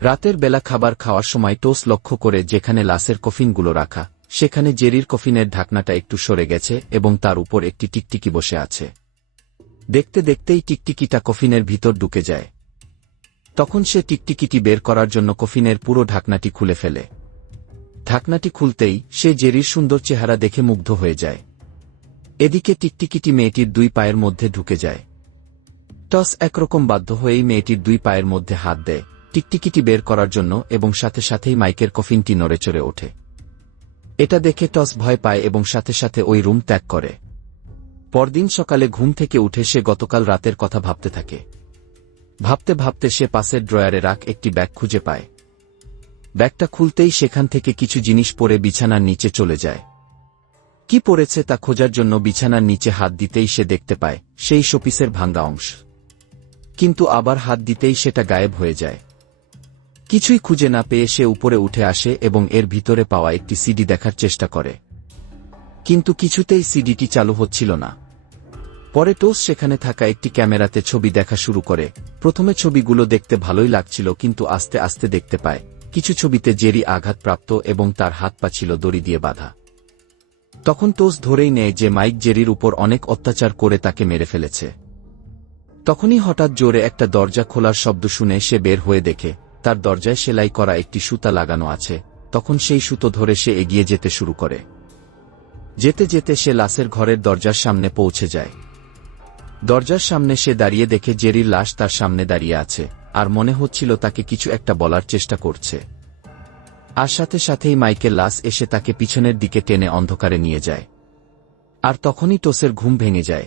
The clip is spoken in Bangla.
রাতের বেলা খাবার খাওয়ার সময় টোস লক্ষ্য করে যেখানে লাশের কফিনগুলো রাখা, সেখানে জেরির কফিনের ঢাকনাটা একটু সরে গেছে এবং তার উপর একটি টিকটিকি বসে আছে। দেখতে দেখতেই টিকটিকিটা কফিনের ভিতর ঢুকে যায়। তখন সে টিকটিকিটি বের করার জন্য কফিনের পুরো ঢাকনাটি খুলে ফেলে। ঢাকনাটি খুলতেই সে জেরির সুন্দর চেহারা দেখে মুগ্ধ হয়ে যায়। এদিকে টিকটিকিটি মেয়েটির দুই পায়ের মধ্যে ঢুকে যায়। টস একরকম বাধ্য হয়েই মেয়েটির দুই পায়ের মধ্যে হাত দেয় টিকটিকিটি বের করার জন্য এবং সাথে সাথেই মাইকের কফিনটি নড়েচড়ে ওঠে। এটা দেখে টস ভয় পায় এবং সাথে সাথে ওই রুম ত্যাগ করে। পরদিন সকালে ঘুম থেকে উঠে সে গতকাল রাতের কথা ভাবতে থাকে। ভাবতে ভাবতে সে পাশের ড্রয়ারে রাখ একটি ব্যাগ খুঁজে পায়। ব্যাগটা খুলতেই সেখান থেকে কিছু জিনিস পড়ে বিছানার নিচে চলে যায়। কি পড়েছে তা খোঁজার জন্য বিছানার নিচে হাত দিতেই সে দেখতে পায় সেই শোপিসের ভাঙা অংশ। কিন্তু আবার হাত দিতেই সেটা গায়েব হয়ে যায়। কিছুই খুঁজে না পেয়ে সে উপরে উঠে আসে এবং এর ভিতরে পাওয়া একটি সিডি দেখার চেষ্টা করে, কিন্তু কিছুতেই সিডিটি চালু হচ্ছিল না। পরে টোস সেখানে থাকা একটি ক্যামেরাতে ছবি দেখা শুরু করে। প্রথমে ছবিগুলো দেখতে ভালোই লাগছিল, কিন্তু আস্তে আস্তে দেখতে পায় কিছু ছবিতে জেরি আঘাতপ্রাপ্ত এবং তার হাত পা ছিল দড়ি দিয়ে বাঁধা। তখন টোস ধরেই নেয় যে মাইক জেরির উপর অনেক অত্যাচার করে তাকে মেরে ফেলেছে। তখনই হঠাৎ জোরে একটা দরজা খোলার শব্দ শুনে সে বের হয়ে দেখে তার দরজায় সেলাই করা একটি সুতা লাগানো আছে। তখন সেই সুতো ধরে সে এগিয়ে যেতে শুরু করে। যেতে যেতে সে লাশের ঘরের দরজার সামনে পৌঁছে যায়। দরজার সামনে সে দাঁড়িয়ে দেখে জেরির লাশ তার সামনে দাঁড়িয়ে আছে, আর মনে হচ্ছিল তাকে কিছু একটা বলার চেষ্টা করছে। আর সাথে সাথেই মাইকেল লাশ এসে তাকে পিছনের দিকে টেনে অন্ধকারে নিয়ে যায়। আর তখনই টোসের ঘুম ভেঙে যায়।